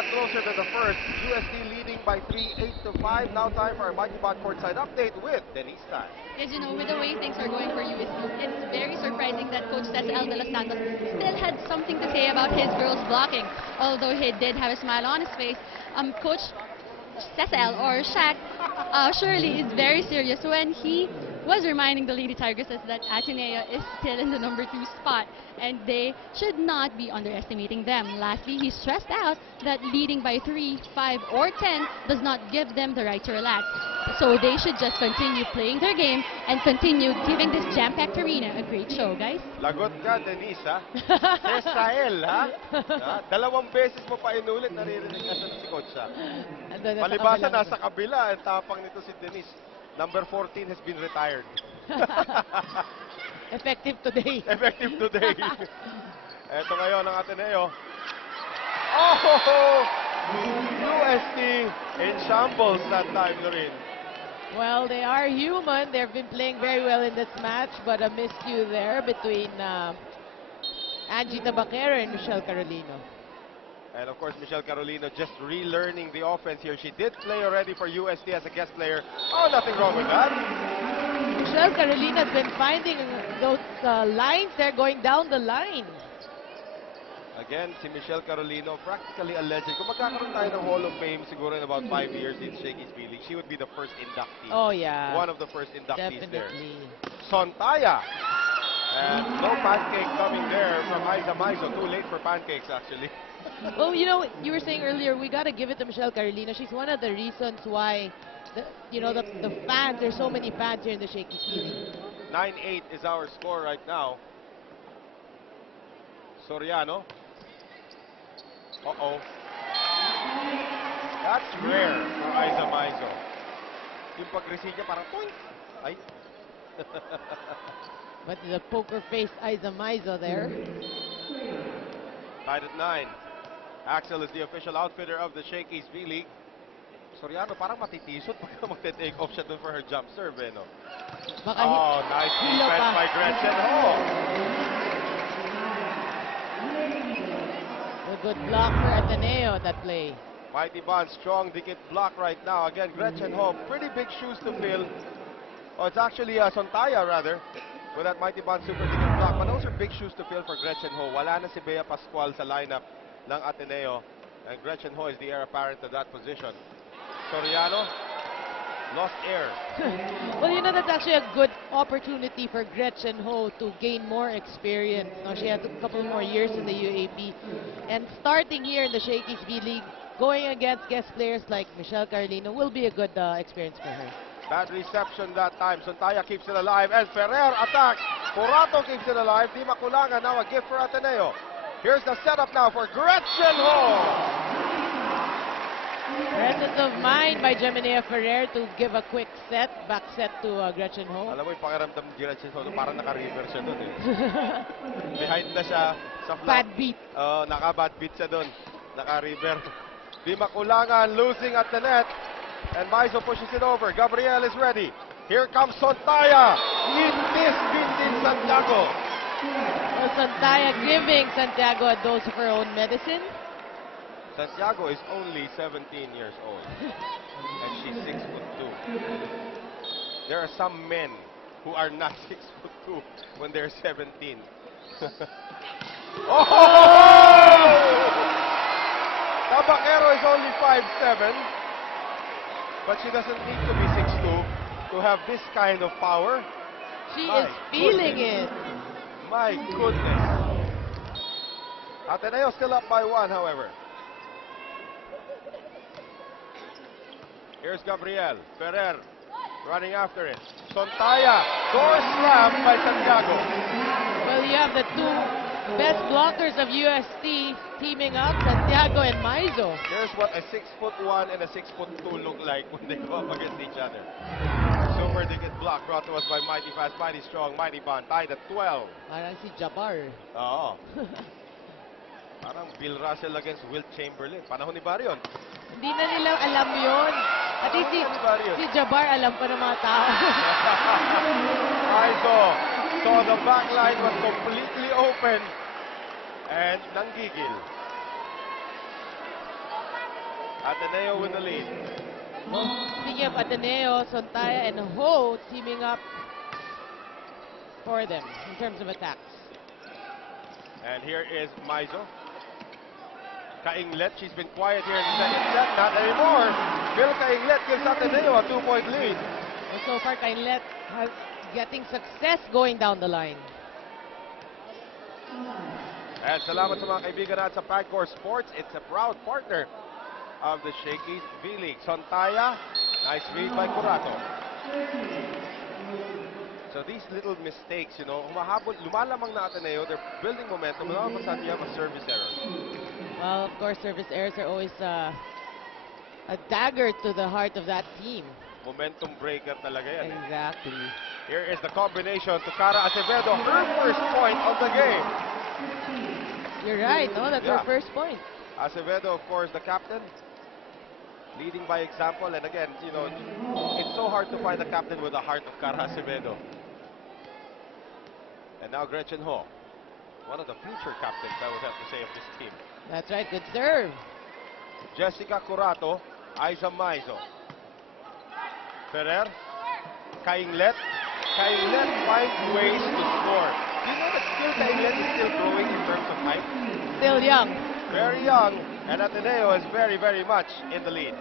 lot closer to the first. USD leading by 3, 8-5. Now time for our Mighty Bot courtside update with Denise Tan. Yes, with the way things are going for USC, it's very surprising that Coach Cesar de los Santos still had something to say about his girls blocking. Although he did have a smile on his face, Coach Cecil or Shaq surely is very serious when he was reminding the Lady Tigresses that Ateneo is still in the number 2 spot and they should not be underestimating them. Lastly, he stressed out that leading by 3, 5, or 10 does not give them the right to relax. So they should just continue playing their game and continue giving this jam-packed arena a great show, guys. Lagot ka, Denise, ha? Cecil, ha? Dalawang beses mo pa inulit, naririnig ka si Coach, ha? Palibasa, nasa kabila. Ang tapang nito si Denise. Number 14 has been retired. Effective today. Effective today. Ito ngayon ang Ateneo. Oh! USD in shambles that time, Lorraine. Well, they are human. They've been playing very well in this match, but a miscue there between Angie Tabaquera and Michelle Carolino. And of course, Michelle Carolino just relearning the offense here. She did play already for USD as a guest player. Oh, nothing wrong with that. Michelle Carolina has been finding those lines there going down the line. Again, si Michelle Carolino, practically a legend. Kung magkakaroon tayo ng Hall of Fame siguro in about 5 years in Shakey's B-League, she would be the first inductee. Oh, yeah. One of the first inductees Definitely. there. Sontaya. And no pancake coming there from Aiza Maizo. Too late for pancakes, actually. Well, you were saying earlier, we got to give it to Michelle Carolina. She's one of the reasons why, the fans, there's so many fans here in the Shakey's B-League. 9-8 is our score right now. Soriano. Uh-oh. That's rare for Aiza Maizo. Yung pag-receive niya parang toink. Ay. But the poker face Aiza Maizo there. Tied at 9. Axel is the official outfitter of the Shakey's B-League. Soriano parang matitisot pag magte-take off siya dun for her jump serve, no? Oh, nice defense by Gretchen Ho. A good block for Ateneo, that play. Mighty Bond, strong dikit block right now. Again, Gretchen Ho, pretty big shoes to fill. Oh, it's actually Sontaya, rather, with that Mighty Bond super dikit block. But those are big shoes to fill for Gretchen Ho. Wala na si Bea Pascual sa lineup ng Ateneo. And Gretchen Ho is the heir apparent to that position. Soriano, lost air. Well, that's actually a good opportunity for Gretchen Ho to gain more experience. Now, she has a couple more years in the UAP. And starting here in the Shakey's B-League, going against guest players like Michelle Carolino will be a good experience for her. Bad reception that time. Sontaya keeps it alive. And Ferrer attacks. Purato keeps it alive. Di Makulanga now a gift for Ateneo. Here's the setup now for Gretchen Ho. Presence of mind by Geminea Ferrer to give a quick back set to Gretchen Ho. Alam mo yung pakiramdam ni Gretchen Ho, parang naka-river siya doon eh. Behind na siya sa flat. Bad beat. Naka-bad beat siya doon. Naka-river. Di Makulangan losing at the net. And Maizo pushes it over. Gabriel is ready. Here comes Sontaya. Lintis Bintin Santiago. Well, Sontaya giving Santiago a dose of her own medicine. Santiago is only 17 years old. And she's 6'2". There are some men who are not 6'2" when they're 17. Oh! Tabaquero is only 5'7", but she doesn't need to be 6'2" to have this kind of power. She is feeling it. My goodness. Ateneo still up by 1, however. Here's Gabriel. Ferrer running after it. Sontaya. Door slam by Santiago. Well, you have the two best blockers of UST teaming up, Santiago and Maizo. Here's what a 6'1" and a 6'2" look like when they go up against each other. Super dikit block brought to us by Mighty Fast, Mighty Strong, Mighty Bond, tied at 12. Parang si Jabbar. Oo. Parang Bill Russell against Wilt Chamberlain. Panahon ni Barry yun. Hindi na nila alam yun. At least si Jabbar alam pa ng mga tao. Maizo saw the back line was completely open and nanggigil. Ateneo with the lead. Well, speaking of Ateneo, Sontaya and Ho teaming up for them in terms of attacks. And here is Maizo. Kainglet, she's been quiet here in the second set. Not anymore. Bill Kainglet gives Ateneo a 2-point lead. Well, so far, Kainlet getting success going down the line. And salamat sa mga kaibigan natin sa Pagcor Sports. It's a proud partner of the Shakey's V-League. Sontaya, nice read by Curato. So these little mistakes, you know, lumalamang na Ateneo, they're building momentum, but all of a sudden you have a service error. Well, of course, service errors are always a dagger to the heart of that team. Momentum breaker talaga yan. Exactly. Here is the combination to Cara Acevedo, her first point of the game. You're right, no? That's Yeah. her first point. Acevedo, of course, the captain, leading by example. And again, you know, it's so hard to find a captain with the heart of Cara Acevedo. And now Gretchen Ho, one of the future captains, I would have to say, of this team. That's right, good serve. Jessica Curato, Aiza Maizo. Ferrer, Kainglet. Kainglet finds ways to score. Do you know that still Kainglet is still growing in terms of height? Still young. Very young, and Ateneo is very, very much in the lead.